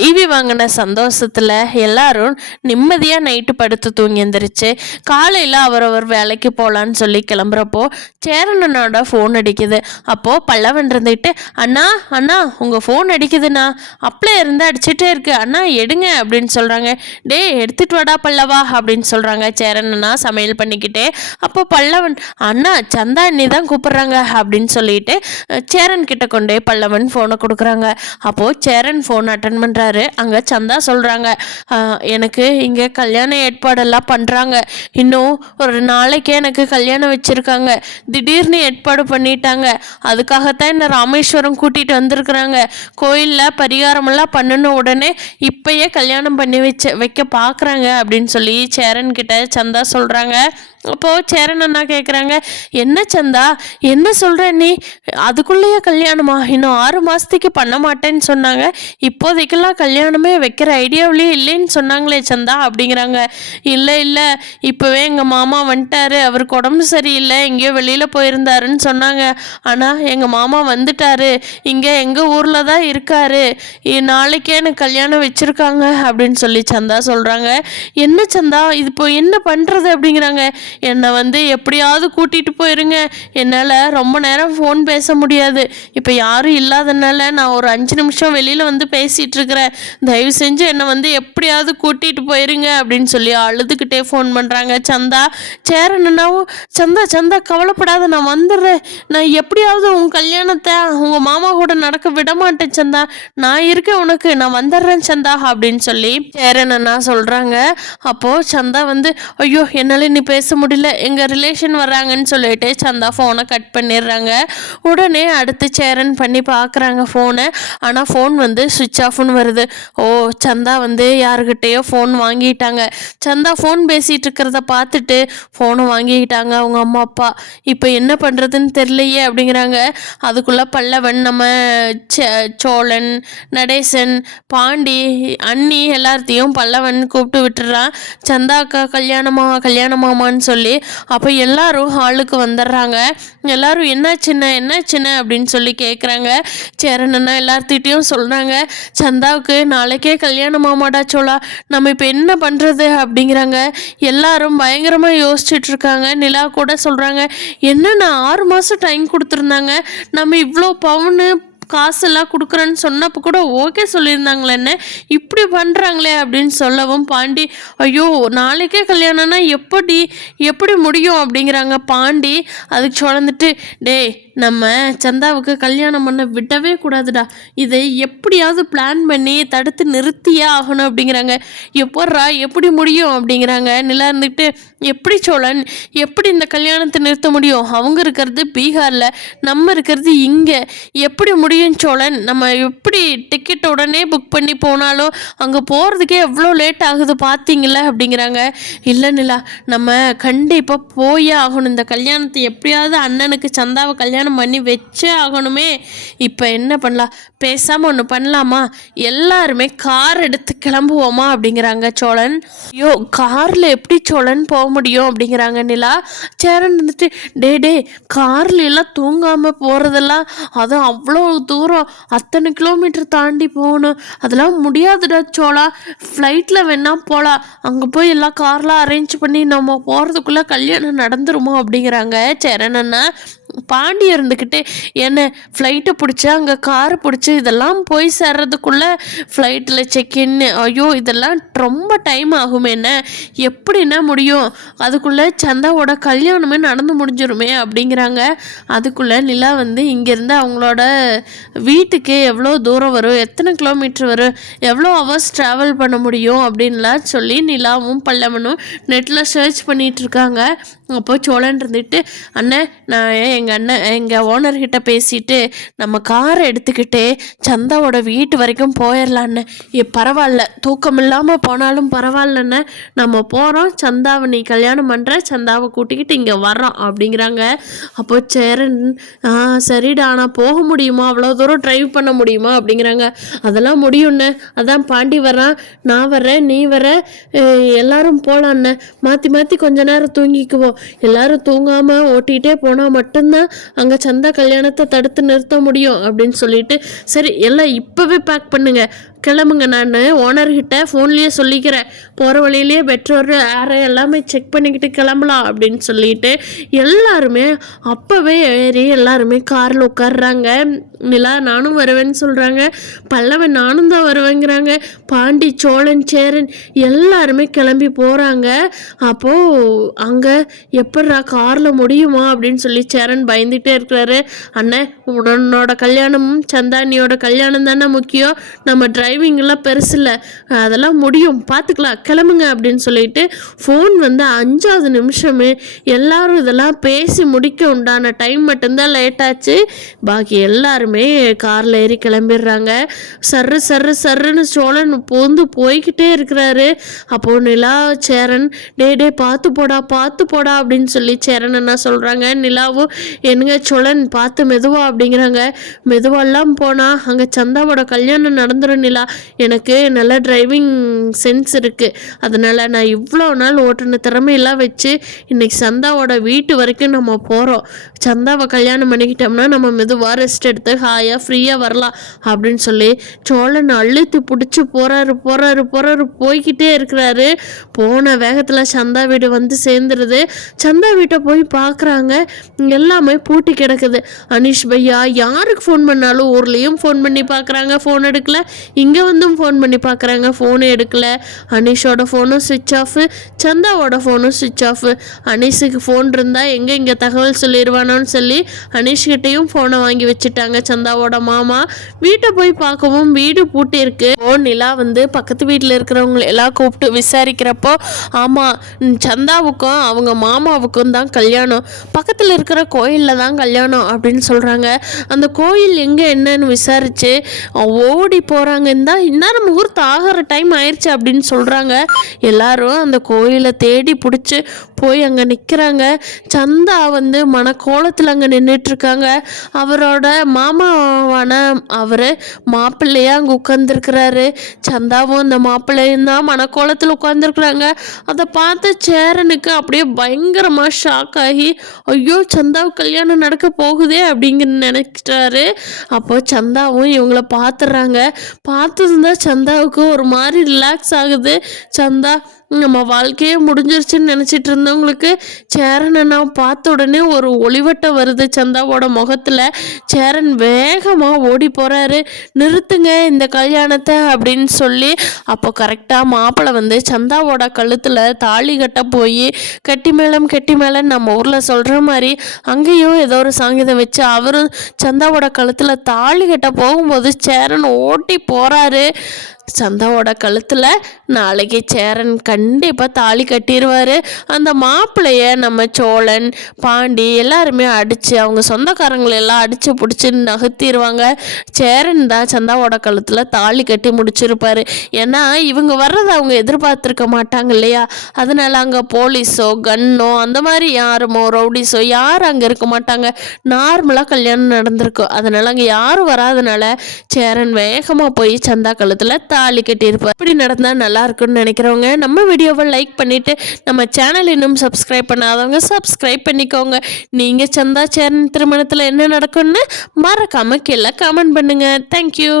TV வாங்கின சந்தோஷத்தில் எல்லாரும் நிம்மதியாக நைட்டு படுத்து தூங்கி எந்திரிச்சு காலையில் அவரவர் வேலைக்கு போகலான்னு சொல்லி கிளம்புறப்போ சேரனனோட ஃபோன் அடிக்குது. அப்போது பல்லவன் இருந்துக்கிட்டு, அண்ணா அண்ணா உங்கள் ஃபோன் அடிக்குதுண்ணா, அப்படியே இருந்து அடிச்சுட்டே இருக்கு அண்ணா எடுங்க அப்படின்னு சொல்கிறாங்க. டே எடுத்துகிட்டு வாடா பல்லவா அப்படின்னு சொல்கிறாங்க சேரனண்ணா சமையல் பண்ணிக்கிட்டே. அப்போ பல்லவன், அண்ணா சந்தா அண்ணி தான் கூப்பிட்றாங்க அப்படின்னு சொல்லிட்டு சேரன் கிட்ட கொண்டே பல்லவன் ஃபோனை கொடுக்குறாங்க. அப்போது சேரன் ஃபோன் அட்டன் பண்ணுறாரு. அங்கே சந்தா சொல்கிறாங்க, எனக்கு இங்கே கல்யாண ஏற்பாடெல்லாம் பண்ணுறாங்க, இன்னும் ஒரு நாளைக்கே எனக்கு கல்யாணம் வச்சுருக்காங்க, திடீர்னு ஏற்பாடு பண்ணிட்டாங்க, அதுக்காகத்தான் என்ன ராமேஸ்வரம் கூட்டிகிட்டு வந்திருக்கிறாங்க, கோயிலில் பரிகாரமெல்லாம் பண்ணின உடனே இப்பயே கல்யாணம் பண்ணி வைக்க பார்க்குறாங்க அப்படின்னு சொல்லி சேரன் கிட்ட சந்தா சொல்கிறாங்க. அப்போது சேரன் அண்ணா கேட்குறாங்க, என்ன சந்தா என்ன சொல்கிற நீ, அதுக்குள்ளேயே கல்யாணமா, இன்னும் 6 மாதத்துக்கு பண்ண மாட்டேன்னு சொன்னாங்க, இப்போதைக்கெல்லாம் கல்யாணமே வைக்கிற ஐடியாவிலேயே இல்லைன்னு சொன்னாங்களே சந்தா அப்படிங்கிறாங்க. இல்லை இல்லை இப்போவே எங்கள் மாமா வந்துட்டாரு, அவருக்கு உடம்பு சரியில்லை எங்கேயோ வெளியில் போயிருந்தாருன்னு சொன்னாங்க, ஆனால் எங்கள் மாமா வந்துட்டாரு, இங்கே எங்கள் ஊரில் தான் இருக்காரு, நாளைக்கே எனக்கு கல்யாணம் வச்சுருக்காங்க அப்படின்னு சொல்லி சந்தா சொல்கிறாங்க. என்ன சந்தா இது இப்போ என்ன பண்ணுறது அப்படிங்கிறாங்க. என்னை எப்படியாவது கூட்டிகிட்டு போயிருங்க, என்னால் ரொம்ப நேரம் ஃபோன் பேச முடியாது, இப்போ யாரும் இல்லாதனால நான் ஒரு 5 நிமிஷம் வெளியில் பேசிகிட்டு இருக்கிறேன், தயவு செஞ்சு என்னை எப்படியாவது கூட்டிகிட்டு போயிருங்க அப்படின்னு சொல்லி அழுதுகிட்டே ஃபோன் பண்ணுறாங்க சந்தா. சேரனாவும், சந்தா சந்தா கவலைப்படாத நான் வந்துடுறேன், நான் எப்படியாவது உங்கள் கல்யாணத்தை உங்கள் மாமா கூட நடக்க விட மாட்டேன் சந்தா, நான் இருக்கேன் உனக்கு, நான் வந்துடுறேன் சந்தா அப்படின்னு சொல்லி சேரனா சொல்கிறாங்க. அப்போது சந்தா ஐயோ என்னால் நீ பேச முடியல, எங்கள் ரிலேஷன் வர்றாங்கன்னு சொல்லிட்டு சந்தா ஃபோனை கட் பண்ணிடுறாங்க. உடனே அடுத்து சேரன் பண்ணி பார்க்குறாங்க ஃபோனை, ஆனால் ஃபோன் சுவிட்ச் ஆஃப்னு வருது. ஓ சந்தா யாருக்கிட்டேயோ ஃபோன் வாங்கிட்டாங்க, சந்தா ஃபோன் பேசிகிட்டு இருக்கிறத பார்த்துட்டு ஃபோனை வாங்கிக்கிட்டாங்க அவங்க அம்மா அப்பா, இப்போ என்ன பண்ணுறதுன்னு தெரியலையே அப்படிங்கிறாங்க. அதுக்குள்ளே பல்லவன் நம்ம சோழன் நடேசன் பாண்டி அண்ணி எல்லாத்தையும் பல்லவன் கூப்பிட்டு விட்டுறான், சந்தாக்கா கல்யாணமாமான்னு சொல்லி. அப்போ எல்லாரும் ஹாலுக்கு வந்துடுறாங்க. எல்லாரும் என்ன சின்ன அப்படின்னு சொல்லி கேட்குறாங்க. சேரனா எல்லார்த்திட்டையும் சொல்கிறாங்க, சந்தாவுக்கு நாளைக்கே கல்யாணமாமாடா சோழா, நம்ம இப்போ என்ன பண்ணுறது அப்படிங்கிறாங்க. எல்லாரும் பயங்கரமாக யோசிச்சுட்டு இருக்காங்க. நிலா கூட சொல்கிறாங்க, என்னென்ன 6 மாதம் டைம் கொடுத்துருந்தாங்க, நம்ம இவ்வளோ பவுனு காசெல்லாம் கொடுக்குறேன்னு சொன்னப்போ கூட ஓகே சொல்லியிருந்தாங்களே, என்ன இப்படி பண்ணுறாங்களே அப்படின்னு சொல்லவும் பாண்டி, ஐயோ நாளைக்கே கல்யாணம்னா எப்படி முடியும் அப்படிங்கிறாங்க பாண்டி. அதுக்கு சொல்லிட்டு, டேய் நம்ம சந்தாவுக்கு கல்யாணம் பண்ண விடவே கூடாதுடா, இதை எப்படியாவது பிளான் பண்ணி தடுத்து நிறுத்தியே ஆகணும் அப்படிங்கிறாங்க. எப்படி முடியும் அப்படிங்கிறாங்க. நிலா இருந்துக்கிட்டு, எப்படி சோழன் எப்படி இந்த கல்யாணத்தை நிறுத்த முடியும், அவங்க இருக்கிறது பீகாரில், நம்ம இருக்கிறது இங்கே, எப்படி முடியும் சோழன், நம்ம எப்படி டிக்கெட் உடனே புக் பண்ணி போனாலும் அங்கே போகிறதுக்கே எவ்வளோ லேட் ஆகுது பார்த்தீங்களா அப்படிங்கிறாங்க. இல்லை நிலா நம்ம கண்டிப்பாக போயே ஆகணும், இந்த கல்யாணத்தை எப்படியாவது அண்ணனுக்கு சந்தாவை கல்யாணம் பண்ணி வச்சே ஆகணுமே. இப்போ என்ன பண்ணலாம், பேசாமல் ஒன்று பண்ணலாமா, எல்லாருமே கார் எடுத்து கிளம்புவோமா அப்படிங்கிறாங்க சோழன். ஐயோ காரில் எப்படி சோழன் போக முடியும் அப்படிங்கிறாங்க நிலா. சேரன் டே கார்ல எல்லாம் தூங்காமல் போகிறதெல்லாம், அதுவும் அவ்வளோ தூரம் அத்தனை கிலோமீட்டர் தாண்டி போகணும், அதெல்லாம் முடியாதுடா சோழா, ஃப்ளைட்டில் வேணா போகலாம், அங்கே போய் எல்லாம் கார்லாம் அரேஞ்ச் பண்ணி நம்ம போகிறதுக்குள்ளே கல்யாணம் நடந்துருமோ அப்படிங்கிறாங்க சேரனா. பாண்டி இருந்துக்கிட்டு, என்ன ஃப்ளைட்டை பிடிச்சி அங்கே காரை பிடிச்சி இதெல்லாம் போய் சேர்றதுக்குள்ளே ஃப்ளைட்டில் செக்இன், ஐயோ இதெல்லாம் ரொம்ப டைம் ஆகும், என்ன எப்படின்னா முடியும், அதுக்குள்ளே சந்தாவோட கல்யாணமே நடந்து முடிஞ்சிருமே அப்படிங்கிறாங்க. அதுக்குள்ளே நிலா இங்கேருந்து அவங்களோட வீட்டுக்கு எவ்வளோ தூரம் வரும், எத்தனை கிலோமீட்டர் வரும், எவ்வளோ ஹவர்ஸ் ட்ராவல் பண்ண முடியும் அப்படின்லாம் சொல்லி நிலாவும் பல்லவனும் நெட்டில் சர்ச் பண்ணிகிட்டு இருக்காங்க. அப்போ சோழன் இருந்துட்டு, அண்ணன் நான் எங்கள் ஓனர்கிட்ட பேசிட்டு நம்ம காரை எடுத்துக்கிட்டு சந்தாவோட வீட்டு வரைக்கும் போயிடலான்னு, பரவாயில்ல தூக்கம் இல்லாமல் போனாலும் பரவாயில்லண்ணே, நம்ம போகிறோம், சந்தாவை நீ கல்யாணம் பண்ணுற, சந்தாவை கூட்டிக்கிட்டு இங்கே வர்றோம் அப்படிங்கிறாங்க. அப்போ சேரன், சரிடா ஆனால் போக முடியுமா, அவ்வளோ தூரம் ட்ரைவ் பண்ண முடியுமா அப்படிங்கிறாங்க. அதெல்லாம் முடியும்ண்ணே, அதான் பாண்டி வர்றான், நான் வர்றேன், நீ வர, எல்லாரும் போகலான்னு, மாற்றி கொஞ்ச நேரம் தூங்கிக்குவோம், எல்லாரும் தூங்காமல் ஓட்டிகிட்டே போனால் மட்டும்தான் அங்கே சந்தா கல்யாணத்தை தடுத்து நிறுத்த முடியும் அப்படின்னு சொல்லிட்டு, சரி எல்லாம் இப்போவே பேக் பண்ணுங்க, கிளம்புங்க, நான் ஓனர்கிட்ட ஃபோன்லேயே சொல்லிக்கிறேன், போகிற வழியிலேயே பெட்ரோல் ஏற எல்லாமே செக் பண்ணிக்கிட்டு கிளம்பலாம் அப்படின்னு சொல்லிட்டு எல்லாருமே அப்போவே ஏறி எல்லாருமே காரில் உட்காடுறாங்க. நிலா நானும் வருவேன்னு சொல்கிறாங்க, பல்லவன் நானும் தான் வருவேங்கிறாங்க, பாண்டி சோழன் சேரன் எல்லாருமே கிளம்பி போகிறாங்க. அப்போது அங்கே எப்பட்றா காரில் முடியுமா அப்படின்னு சொல்லி சேரன் பயந்துகிட்டே இருக்கிறாரு. அண்ணன், உடனோட கல்யாணமும் சந்தானியோட கல்யாணம் தானே முக்கியம், நம்ம டிரைவிங்கெல்லாம் பெருசு இல்லை, அதெல்லாம் முடியும், பார்த்துக்கலாம், கிளம்புங்க அப்படின்னு சொல்லிட்டு ஃபோன் வந்து 5வது நிமிஷமே எல்லாரும் இதெல்லாம் பேசி முடிக்க உண்டான டைம் மட்டும்தான் லேட் ஆச்சு. பாக்கி எல்லாருமே காரில் ஏறி கிளம்பிடுறாங்க. சர்ரு சர்ரு சர்ருன்னு சோழன் பூந்து போய்கிட்டே இருக்கிறாரு. அப்போது நிலா சேரன் டே பார்த்து போடா அப்படின்னு சொல்லி சேரன் என்ன சொல்கிறாங்க. நிலாவும் என்னங்க சோழன் பார்த்து மெதுவா அப்படிங்கிறாங்க. மெதுவெல்லாம் போனால் அங்கே சந்தாவோட கல்யாணம் நடந்துடும் நிலா, எனக்கு நல்ல டிரைவிங் சென்ஸ் இருக்குது, அதனால் நான் இவ்வளோ நாள் ஓட்டுன திறமையெல்லாம் வச்சு இன்றைக்கி சந்தாவோட வீட்டு வரைக்கும் நம்ம போகிறோம், சந்தாவை கல்யாணம் பண்ணிக்கிட்டோம்னா நம்ம மெதுவாக ரெஸ்ட் எடுத்து ஹாயாக ஃப்ரீயாக வரலாம் அப்படின்னு சொல்லி சோழன் அழுத்து பிடிச்சி போகிறாரு போய்கிட்டே இருக்கிறாரு. போன வேகத்தில் சந்தா வீடு வந்து சேர்ந்துருது. சந்தா வீட்டை போய் பார்க்குறாங்க, எல்லாமே பூட்டி கிடக்குது. அனீஷ் பையா யாருக்கு ஃபோன் பண்ணாலும் ஊர்லேயும் ஃபோன் பண்ணி பார்க்குறாங்க, ஃபோன் எடுக்கல, இங்கே வந்தும் ஃபோன் பண்ணி பார்க்குறாங்க, ஃபோனு எடுக்கல. அனீஷோட ஃபோனும் சுவிட்ச் ஆஃபு, சந்தாவோட ஃபோனும் சுவிட்ச் ஆஃபு. அனீஷுக்கு ஃபோன் இருந்தால் இங்கே தகவல் சொல்லிடுவானோன்னு சொல்லி அனீஷ்கிட்டையும் ஃபோனை வாங்கி வச்சுட்டாங்க சந்தாவோட மாமா. வீட்டை போய் பார்க்கவும் வீடு பூட்டி இருக்கு. நிலா வந்து பக்கத்து வீட்டில் இருக்கிறவங்க எல்லாம் கூப்பிட்டு விசாரிக்கிறப்போ, ஆமாம் சந்தாவுக்கும் அவங்க மாமாவுக்கும் தான் கல்யாணம், பக்கத்தில் இருக்கிற கோயிலில் தான் கல்யாணம் அப்படின்னு சொல்கிறாங்க. அந்த கோயில் எங்கே என்னன்னு விசாரித்து ஓடி போகிறாங்க. இந்நேரம் முகூர்த்தம் ஆகிற டைம் ஆயிடுச்சு அப்படின்னு சொல்கிறாங்க. எல்லாரும் அந்த கோயிலை தேடி பிடிச்சி போய் அங்கே நிற்கிறாங்க. சந்தா வந்து மனக்கோலத்தில் அங்கே நின்றுட்டுருக்காங்க. அவரோட மாமாவான அவர் மாப்பிள்ளையாக அங்கே உட்காந்துருக்கிறாரு. சந்தாவும் அந்த மாப்பிள்ளையும் தான் மனக்கோலத்தில் உட்காந்துருக்குறாங்க. அதை பார்த்த சேரனுக்கு அப்படியே பயங்கரமாக ஷாக் ஆகி, ஐயோ சந்தாவுக்கு கல்யாணம் நடக்க போகுதே அப்படிங்கிற நினைக்கிறாரு. அப்போ சந்தாவும் இவங்கள பார்த்துடுறாங்க. பார்த்ததுதான் சந்தாவுக்கு ஒரு மாதிரி ரிலாக்ஸ் ஆகுது. சந்தா நம்ம வாழ்க்கையே முடிஞ்சிருச்சுன்னு நினச்சிட்டு இருந்தவங்களுக்கு சேரன் அண்ணா பார்த்த உடனே ஒரு ஒளிவட்டம் வருது சந்தாவோட முகத்தில். சேரன் வேகமாக ஓடி போகிறாரு. நிறுத்துங்க இந்த கல்யாணத்தை அப்படின்னு சொல்லி. அப்போ கரெக்டாக மாப்பிள்ளை வந்து சந்தாவோட கழுத்தில் தாலி கட்ட போய் கட்டி மேளம் நம்ம ஊரில் சொல்கிற மாதிரி அங்கேயும் ஏதோ ஒரு சாங்கிதம் வச்சு அவரும் சந்தாவோட கழுத்தில் தாலி கட்ட போகும்போது சேரன் ஓட்டி போகிறாரு. சந்தாவோட கழுத்தில் நாளைக்கு சேரன் கண்டிப்பாக தாலி கட்டிடுவார். அந்த மாப்பிள்ளைய நம்ம சோழன் பாண்டி எல்லாருமே அடித்து அவங்க சொந்தக்காரங்களெல்லாம் அடித்து பிடிச்சி நகர்த்திடுவாங்க. சேரன் தான் சந்தாவோட கழுத்தில் தாலி கட்டி முடிச்சிருப்பார். ஏன்னா இவங்க வர்றதை அவங்க எதிர்பார்த்துருக்க மாட்டாங்க இல்லையா, அதனால் அங்கே போலீஸோ கன்னோ அந்த மாதிரி யாருமோ ரவுடிஸோ யாரும் அங்கே இருக்க மாட்டாங்க, நார்மலாக கல்யாணம் நடந்திருக்கும். அதனால் அங்கே யாரும் வராதனால சேரன் வேகமாக போய் சந்தா கழுத்தில் தாலி கட்டியிருப்பார். இப்படி நடந்தால் நல்லா இருக்குன்னு நினைக்கிறவங்க நம்ம வீடியோவை லைக் பண்ணிவிட்டு நம்ம சேனல் இன்னும் சப்ஸ்கிரைப் பண்ணாதவங்க சப்ஸ்கிரைப் பண்ணிக்கோங்க. நீங்கள் சந்தா சேரன் திருமணத்தில் என்ன நடக்கும்னு மறக்காமல் கீழே கமெண்ட் பண்ணுங்கள். தேங்க்யூ.